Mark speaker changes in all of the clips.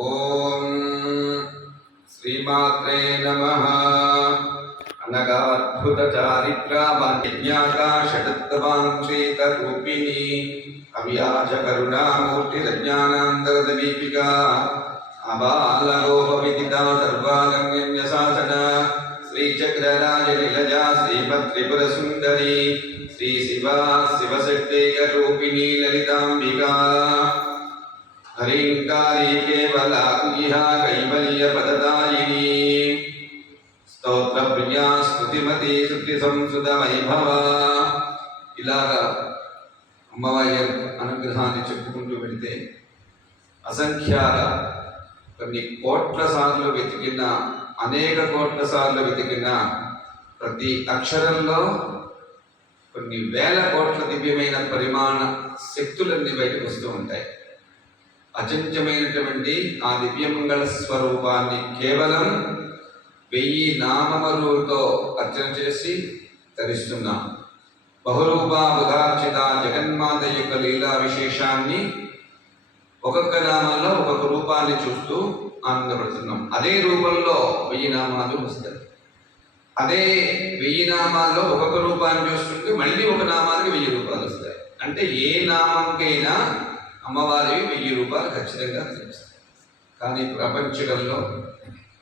Speaker 1: ఓం శ్రీమాత్రే నమ అనగాద్భుత చారిత్రాషడత్వాంక్షేత రూపిణి అవ్యాజ కరుణామూర్తిరజ్ఞానాంతరద దీపికా అబాలగోప విదితా సర్వాలంగ్య శాసన శ్రీచక్రరాజ నిలజా శ్రీమత్రిపుర హరింకారీ కేవలాంగిహా కైవల్య పదదాయిని ప్రియా స్తుతిమతి శృతి సంస్కృత వైభవ ఇలాగా అమ్మవారి అనుగ్రహాన్ని చెప్పుకుంటూ వెళితే అసంఖ్యాల కొన్ని కోట్ల సార్లు వెతికిన అనేక కోట్ల సార్లు వెతికిన ప్రతి అక్షరంలో కొన్ని వేల కోట్ల దివ్యమైన పరిమాణ శక్తులన్నీ బయటకు వస్తూ ఉంటాయి. అచంచమైనటువంటి ఆ దివ్యమంగళ స్వరూపాన్ని కేవలం వెయ్యి నామములతో అర్చన చేసి ధరిస్తున్నాం బహురూప బుధార్చిత జగన్మాత యొక్క లీలా విశేషాన్ని ఒక్కొక్క నామంలో ఒక్కొక్క రూపాన్ని చూస్తూ ఆనందపడుతున్నాం. అదే రూపంలో వెయ్యి నామాలు వస్తాయి. అదే వెయ్యి నామాల్లో ఒక్కొక్క రూపాన్ని చూస్తుంటే మళ్ళీ ఒక నామానికి వెయ్యి రూపాయలు వస్తాయి. అంటే ఏ నామంకైనా అమ్మవారివి వెయ్యి రూపాయలు ఖచ్చితంగా తెలుస్తాయి కానీ ప్రపంచంలో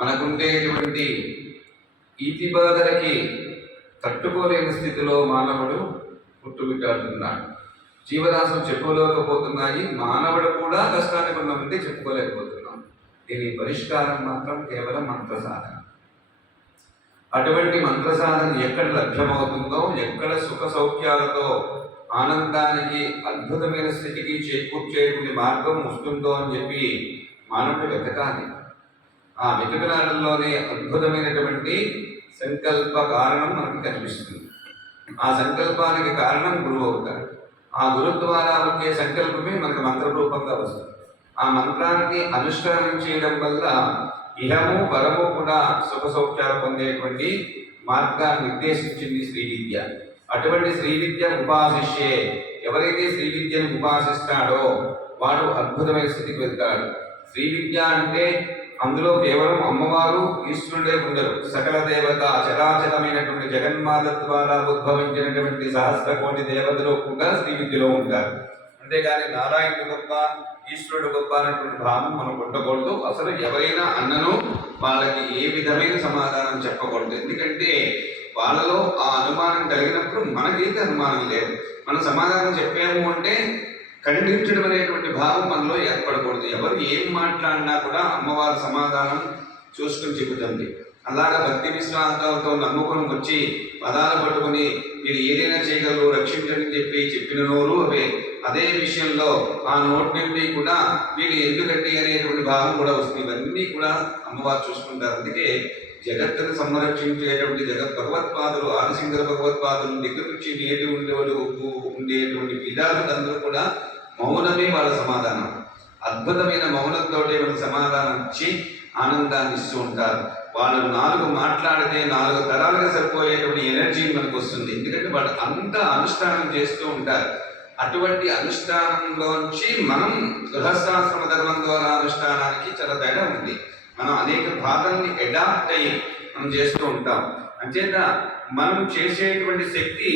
Speaker 1: మనకుండేటువంటి ఈతి బాధలకి తట్టుకోలేని స్థితిలో మానవుడు పుట్టుబిట్టాడుతున్నాడు జీవరాశం చెప్పుకోలేకపోతున్నాయి. మానవుడు కూడా కష్టానికి ఉన్నమంటే చెప్పుకోలేకపోతున్నాం. దీని పరిష్కారం మాత్రం కేవలం మంత్ర సాధన అటువంటి మంత్ర సాధన ఎక్కడ లభ్యమవుతుందో ఎక్కడ సుఖ సౌఖ్యాలతో ఆనందానికి అద్భుతమైన స్థితికి చేకూర్చేటువంటి మార్గం వస్తుందో అని చెప్పి మానవుడు వెతకాలి. ఆ వెతుకలాటల్లోనే అద్భుతమైనటువంటి సంకల్ప కారణం మనకు కనిపిస్తుంది. ఆ సంకల్పానికి కారణం గురువు అవుతాడు. ఆ గురు ద్వారా వచ్చే సంకల్పమే మనకు మంత్ర రూపంగా వస్తుంది. ఆ మంత్రాన్ని అనుష్ఠానం చేయడం వల్ల ఇహము పరము కూడా సుఖ సౌఖ్యాలు పొందేటువంటి మార్గాన్ని నిర్దేశించింది శ్రీ విద్య. అటువంటి శ్రీ విద్య ఉపాసిష్యే ఎవరైతే శ్రీ విద్యను ఉపాసిస్తాడో వాడు అద్భుతమైన స్థితికి వెళ్తాడు. శ్రీ విద్య అంటే అందులో కేవలం అమ్మవారు ఈశ్వరుడే ఉండరు. సకల దేవత చరాచరమైనటువంటి జగన్మాత ద్వారా ఉద్భవించినటువంటి సహస్ర కోటి దేవతలు కూడా శ్రీ విద్యలో ఉంటారు. అంతేగాని నారాయణుడు గొప్ప ఈశ్వరుడు గొప్ప అనేటువంటి భావం మనం ఉండకూడదు. అసలు ఎవరైనా అన్నను వాళ్ళకి ఏ విధమైన సమాధానం చెప్పకూడదు. ఎందుకంటే వాళ్ళలో ఆ అనుమానం కలిగినప్పుడు మనకైతే అనుమానం లేదు. మనం సమాధానం చెప్పాము అంటే ఖండించడం అనేటువంటి భావం మనలో ఏర్పడకూడదు. ఎవరు ఏం మాట్లాడినా కూడా అమ్మవారి సమాధానం చూసుకుని చెబుతుంది. అలాగా భక్తి విశ్వాసాలతో నమ్ముకొని వచ్చి పదాలు పట్టుకుని మీరు ఏదైనా చేయగలరు రక్షించండి చెప్పి చెప్పిన నోరు అవే. అదే విషయంలో ఆ నోటి నుండి కూడా వీళ్ళు ఎందుకంటే అనేటువంటి భావం కూడా వస్తుంది. ఇవన్నీ కూడా అమ్మవారు చూసుకుంటారు. అందుకే జగత్తును సంరక్షించేటువంటి జగత్ భగవత్పాదులు ఆదిశంకర భగవత్పాదులు దగ్గర నుంచి నేటి ఉండేవాళ్ళు ఉండేటువంటి పిల్లలందరూ కూడా మౌనమే వాళ్ళ సమాధానం. అద్భుతమైన మౌనంతో వాళ్ళకి సమాధానం ఇచ్చి ఆనందాన్ని ఇస్తూ ఉంటారు. వాళ్ళు నాలుగు మాట్లాడితే నాలుగు తరాలుగా సరిపోయేటువంటి ఎనర్జీ మనకు వస్తుంది. ఎందుకంటే వాళ్ళు అంత అనుష్ఠానం చేస్తూ ఉంటారు. అటువంటి అనుష్ఠానంలోంచి మనం గృహస్థాశ్రమ ధర్మం ద్వారా అనుష్ఠానానికి చాలా తేడా ఉంది. మనం అనేక భాగాన్ని అడాప్ట్ అయ్యి మనం చేస్తూ ఉంటాం. అంచేత మనం చేసేటువంటి శక్తి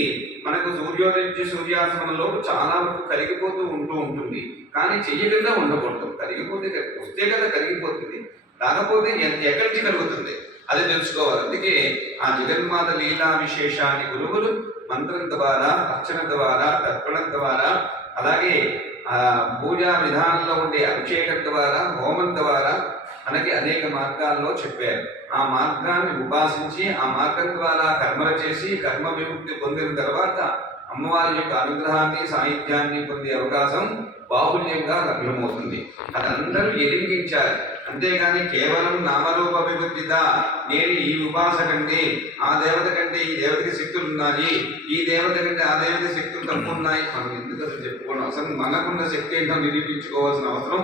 Speaker 1: మనకు సూర్యోదయం నుంచి చాలా వరకు కరిగిపోతూ ఉంటూ ఉంటుంది. కానీ చెయ్యకుండా ఉండకూడదు. కరిగిపోతే వస్తే కదా కరిగిపోతుంది. రాకపోతే ఎక్కడి నుంచి కలుగుతుంది అది తెలుసుకోవాలి. అందుకే ఆ జగన్మాత లీలా విశేషాన్ని గురువులు మంత్రం ద్వారా అర్చన ద్వారా తర్పణం ద్వారా అలాగే ఆ పూజా విధానంలో ఉండే అభిషేకం ద్వారా హోమం ద్వారా మనకి అనేక మార్గాల్లో చెప్పారు. ఆ మార్గాన్ని ఉపాసించి ఆ మార్గం ద్వారా కర్మలు చేసి కర్మ విముక్తి పొందిన తర్వాత అమ్మవారి యొక్క అనుగ్రహాన్ని సాహిత్యాన్ని పొందే అవకాశం బాహుల్యంగా లభ్యమవుతుంది. అదందరూ అందరూ అంతేగాని కేవలం నామరూప విభుద్ధిత నేను ఈ ఉపాస కంటే ఆ దేవత కంటే ఈ దేవతకి శక్తులు ఉన్నాయి. ఈ దేవత కంటే ఆ దేవత శక్తులు తక్కువ ఉన్నాయి. మనం ఎందుకు అసలు చెప్పుకోవడం అసలు మనకున్న శక్తి ఏంటో నిరూపించుకోవాల్సిన అవసరం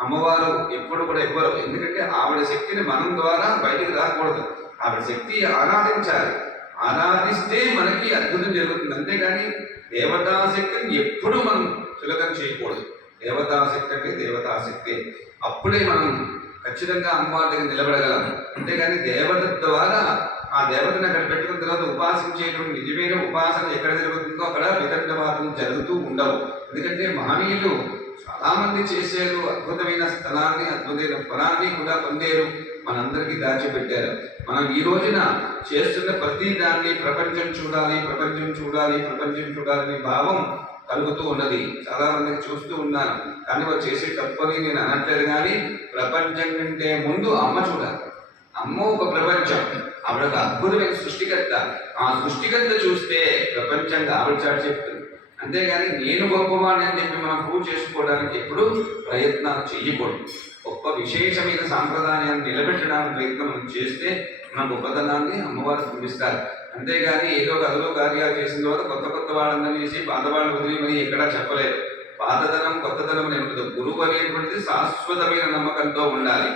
Speaker 1: అమ్మవారు ఎప్పుడు కూడా ఇవ్వరు ఎందుకంటే ఆవిడ శక్తిని మనం ద్వారా బయటికి రాకూడదు. ఆవిడ శక్తి ఆరాధించాలి. ఆరాధిస్తే మనకి అద్భుతం జరుగుతుంది. అంతేగాని దేవతాశక్తిని ఎప్పుడూ మనం చులకన చేయకూడదు. దేవతాశక్తి అంటే దేవతాశక్తి అప్పుడే మనం ఖచ్చితంగా అమ్మవారి దగ్గర నిలబడగలం. అంతేగాని దేవత ద్వారా ఆ దేవతను అక్కడ పెట్టుకున్న తర్వాత ఉపాసించేటువంటి నిజమైన ఉపాసన ఎక్కడ జరుగుతుందో అక్కడ వితండవాదం జరుగుతూ ఉండవు. ఎందుకంటే మహనీయులు చాలా మంది చేశారు అద్భుతమైన స్థలాన్ని అద్భుతమైన ఫలాన్ని కూడా పొందారు. మనందరికీ దాచిపెట్టారు. మనం ఈ రోజున చేస్తున్న ప్రతి దాన్ని ప్రపంచం చూడాలి ప్రపంచం చూడాలి ప్రపంచం చూడాలనే భావం కలుగుతూ ఉన్నది. చాలా మందికి చూస్తూ ఉన్నాను కానీ వారు చేసే తప్పని నేను అనట్లేదు కానీ ప్రపంచం కంటే ముందు అమ్మ చూడాలి. అమ్మ ఒక ప్రపంచం. ఆవిడ ఒక అద్భుతమైన సృష్టికర్త. ఆ సృష్టికర్త చూస్తే ప్రపంచంగా ఆవిడ చాటు చెప్తుంది. అంతేగాని నేను గొప్పవాణి అని చెప్పి మనం ప్రూవ్ చేసుకోవడానికి ఎప్పుడు ప్రయత్నాలు చేయకూడదు గొప్ప విశేషమైన సాంప్రదాయాన్ని నిలబెట్టడానికి ప్రయత్నం మనం చేస్తే మన గొప్పతనాన్ని అమ్మవారు చూపిస్తారు అంతేగాని ఏదో కథలో కార్యాలు చేసిన తర్వాత కొత్త కొత్త వాళ్ళందరూ చేసి పాత వాళ్ళు వదిలేమని ఎక్కడా చెప్పలేదు. పాతదనం కొత్తదనం అని ఉండదు గురువు అనేటువంటిది శాశ్వతమైన నమ్మకంతో ఉండాలి.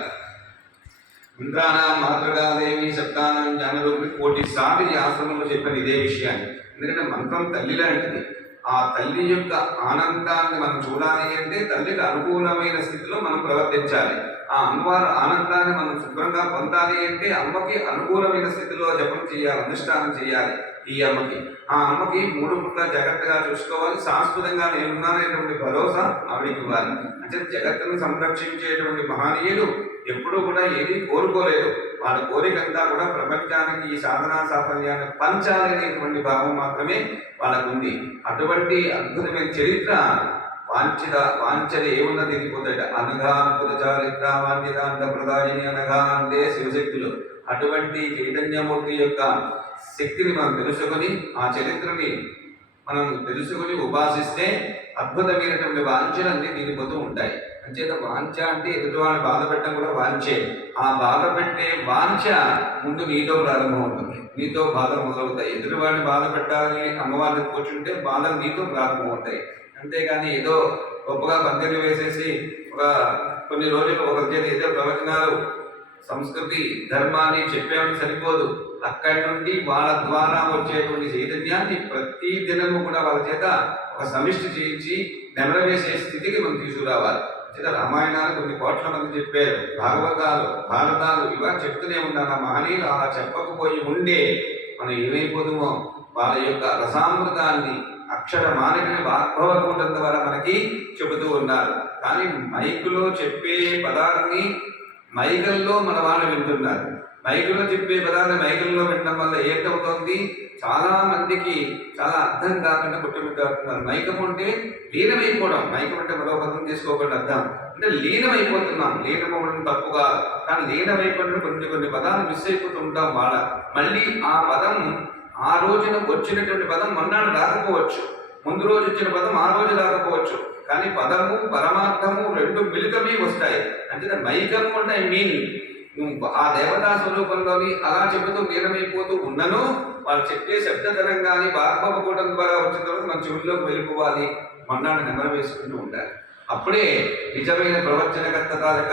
Speaker 1: ఇంద్రాణం మాతృగాదేవి శబ్దానం జ్ఞానరూపి కోటి సార్లు ఈ ఆశ్రమంలో చెప్పిన ఇదే విషయాన్ని. ఎందుకంటే మంత్రం తల్లి లాంటిది. ఆ తల్లి యొక్క ఆనందాన్ని మనం చూడాలి అంటే తల్లికి అనుకూలమైన స్థితిలో మనం ప్రవర్తించాలి. ఆ అమ్మవారి ఆనందాన్ని మనం శుభ్రంగా పొందాలి అంటే అమ్మకి అనుకూలమైన స్థితిలో జపం చేయాలి అనుష్ఠానం చేయాలి. ఈ అమ్మకి. ఆ అమ్మకి మూడు ముట్ల జాగ్రత్తగా చూసుకోవాలి. శాశ్వతంగా నేనున్నాననేటువంటి భరోసా ఆవిడికి ఇవ్వాలి. అంటే జగత్తును సంరక్షించేటువంటి మహనీయులు ఎప్పుడూ కూడా ఏది కోరుకోలేదు. వాళ్ళ కోరికంతా కూడా ప్రపంచానికి ఈ సాధనా సాఫల్యాన్ని పంచాలనేటువంటి భావం మాత్రమే వాళ్ళకు ఉంది అటువంటి అద్భుతమైన చరిత్ర వాంఛిత వాంఛన ఏమున్నది తెలిపోతాడు అనగా అద్భుత చారిత్ర వాంఛితాంత ప్రదాయిని అనగా అంటే శివశక్తులు. అటువంటి చైతన్యమూర్తి యొక్క శక్తిని మనం తెలుసుకొని ఆ చరిత్రని మనం తెలుసుకొని ఉపాసిస్తే అద్భుతమైనటువంటి వాంఛలన్నీ తీరిపోతూ ఉంటాయి. అంచేత వాంఛ అంటే ఎదుటి వాళ్ళని బాధ పెట్టడం కూడా వాంఛే. ఆ బాధ పెట్టే వాంఛ ముందు నీతో ప్రారంభమవుతుంది. నీతో బాధ మొదలవుతాయి. ఎదుటి వాడిని బాధ పెట్టాలని అమ్మవారిని కూర్చుంటే బాధలు నీతో ప్రారంభమవుతాయి. అంతేగాని ఏదో గొప్పగా పందిరి వేసేసి ఒక కొన్ని రోజులు ఒకరి చేత ఏదో ప్రవచనాలు సంస్కృతి ధర్మాన్ని చెప్పామని సరిపోదు. అక్కడి నుండి వాళ్ళ ద్వారా వచ్చేటువంటి చైతన్యాన్ని ప్రతి దినము కూడా వాళ్ళ చేత ఒక సమిష్టి చేయించి నెమరవేసే స్థితికి మనం తీసుకురావాలి. చేత రామాయణాలు కొన్ని కోట్ల మంది చెప్పారు. భాగవతాలు భారతాలు ఇలా చెప్తూనే ఉన్నారు? ఆ మహనీయులు అలా చెప్పకపోయి ఉండే మనం ఏమైపోదుమో? వాళ్ళ యొక్క రసామృతాన్ని అక్షర మానవిని వాగ్భవకూటం ద్వారా మనకి చెబుతూ ఉన్నారు. కానీ మైకులో చెప్పే పదాన్ని మైకల్లో మన వాళ్ళు వింటున్నారు. మైకులో చెప్పే పదాన్ని మైకుల్లో వినడం వల్ల ఏంటవుతోంది చాలా మందికి చాలా అర్థం కాకుండా కొట్టుమిట్టాడుతున్నారు. మైకం అంటే లీనమైపోవడం. మైకం అంటే మరో పదం తీసుకోకుండా అర్థం. అంటే లీనమైపోతున్నాం. లీనమవడం తప్పు కాదు. కానీ లీనమైపోయిన కొన్ని కొన్ని పదాలు మిస్ అయిపోతుంటాం వాళ్ళ. మళ్ళీ ఆ పదం ఆ రోజున వచ్చినటువంటి పదం మన్నాడు రాకపోవచ్చు. ముందు రోజు వచ్చిన పదం ఆ రోజు రాకపోవచ్చు. కానీ పదము పరమార్థము రెండు మిళితమే వస్తాయి. అంటే మైకము అంటే ఐ మీన్ ఆ దేవతా స్వరూపంలోని అలా చెబుతూ లీనమైపోతూ ఉన్నను వాళ్ళు చెప్పే శబ్దతరం కానీ బాగ్భవ కూటం ద్వారా వచ్చిన తర్వాత మన చెవుల్లోకి వెళ్ళిపోవాలి మన్నాడు నెమర వేసుకుంటూ ఉండాలి. అప్పుడే నిజమైన ప్రవచనకర్త తాలక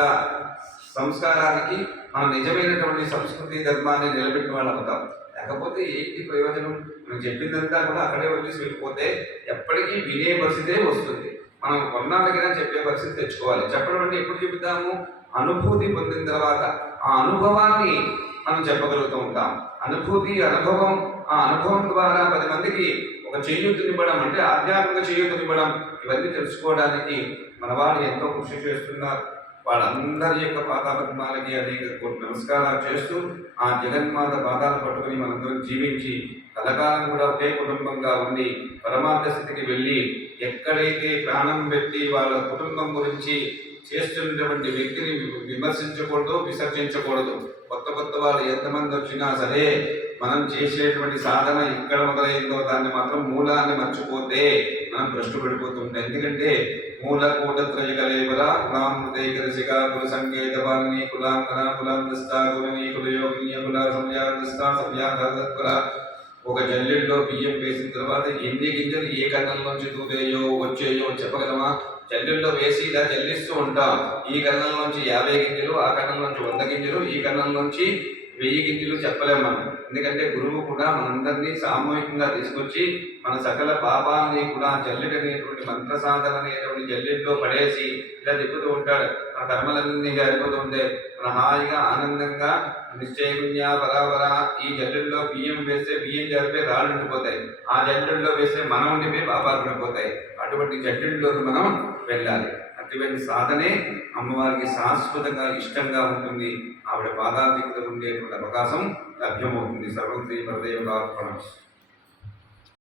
Speaker 1: సంస్కారానికి మన నిజమైనటువంటి సంస్కృతి ధర్మాన్ని నిలబెట్టిన వాళ్ళు అవుతాం. లేకపోతే ఏంటి ప్రయోజనం? మనం చెప్పిందంతా కూడా అక్కడే వదిలేసి వెళ్ళిపోతే ఎప్పటికీ వినే పరిస్థితే వస్తుంది. మనం కొన్నాళ్ళకైనా చెప్పే పరిస్థితి తెచ్చుకోవాలి. చెప్పడం అంటే ఎప్పుడు చెబుతాము అనుభూతి పొందిన తర్వాత ఆ అనుభవాన్ని మనం చెప్పగలుగుతూ ఉంటాం. అనుభూతి అనుభవం ఆ అనుభవం ద్వారా పది మందికి ఒక చేయూతనివ్వడం అంటే ఆధ్యాత్మిక చేయూతనివ్వడం ఇవన్నీ తెలుసుకోవడానికి మన వాళ్ళు ఎంతో కృషి చేస్తున్నారు. వాళ్ళందరి యొక్క పాదాపద్మాలకి అనేక కోటి నమస్కారాలు చేస్తూ ఆ జగన్మాత పాదాలు పట్టుకుని మనందరం జీవించి కలకాలం కూడా ఒకే కుటుంబంగా ఉండి పరమార్థ స్థితికి వెళ్ళి ఎక్కడైతే ప్రాణం పెట్టి వాళ్ళ కుటుంబం గురించి చేస్తున్నటువంటి వ్యక్తిని విమర్శించకూడదు విసర్జించకూడదు. కొత్త కొత్త వాళ్ళు ఎంతమంది వచ్చినా సరే మనం చేసేటువంటి సాధన ఎక్కడ మొదలైందో దాన్ని మాత్రం మూలాన్ని మర్చిపోతే మనం భ్రష్టు పడిపోతుంటాం ఎందుకంటే మూల కూట త్రయకలేవర కుల సంకేత కులాంకన కులాంతస్థ కులని కుల కుల సంయాధిస్థ సంయాధకుల ఒక జల్లెడ్లో బియ్యం వేసిన తర్వాత ఎన్ని గింజలు ఏ కన్నంలోంచి దూరేయో వచ్చేయో చెప్పగలమా? జల్లెడ్లో వేసి ఇలా జల్లిస్తూ ఉంటాం. ఈ కన్నంలోంచి యాభై గింజలు ఆ కన్నంలోంచి వంద గింజలు ఈ కన్నంలోంచి వెయ్యి గింజలు చెప్పలేము మనం. ఎందుకంటే గురువు కూడా మనందరినీ సామూహికంగా తీసుకొచ్చి మన సకల పాపాలని కూడా జల్లెడ అనేటువంటి మంత్ర సాధన అనేటువంటి జల్లెట్లో పడేసి ఇలా తిప్పుతూ ఉంటాడు. మన కర్మలన్నీ జారిపోతూ ఉంటాయి మన హాయిగా ఆనందంగా నిశ్చయగుణ్య బరాబర ఈ జల్లెడలో బియ్యం వేస్తే బియ్యం జరిపే రాళ్ళు ఉండిపోతాయి. ఆ జల్లెడలో వేస్తే మనం ఉండిపోయి పాపాలు పడిపోతాయి. అటువంటి జల్లెడలోకి మనం వెళ్ళాలి. అటువంటి సాధనే అమ్మవారికి శాశ్వతంగా ఇష్టంగా ఉంటుంది. ఆవిడ పాదాధికత ఉండేటువంటి అవకాశం లభ్యమవుతుంది. సర్వం శ్రీ పరదేవ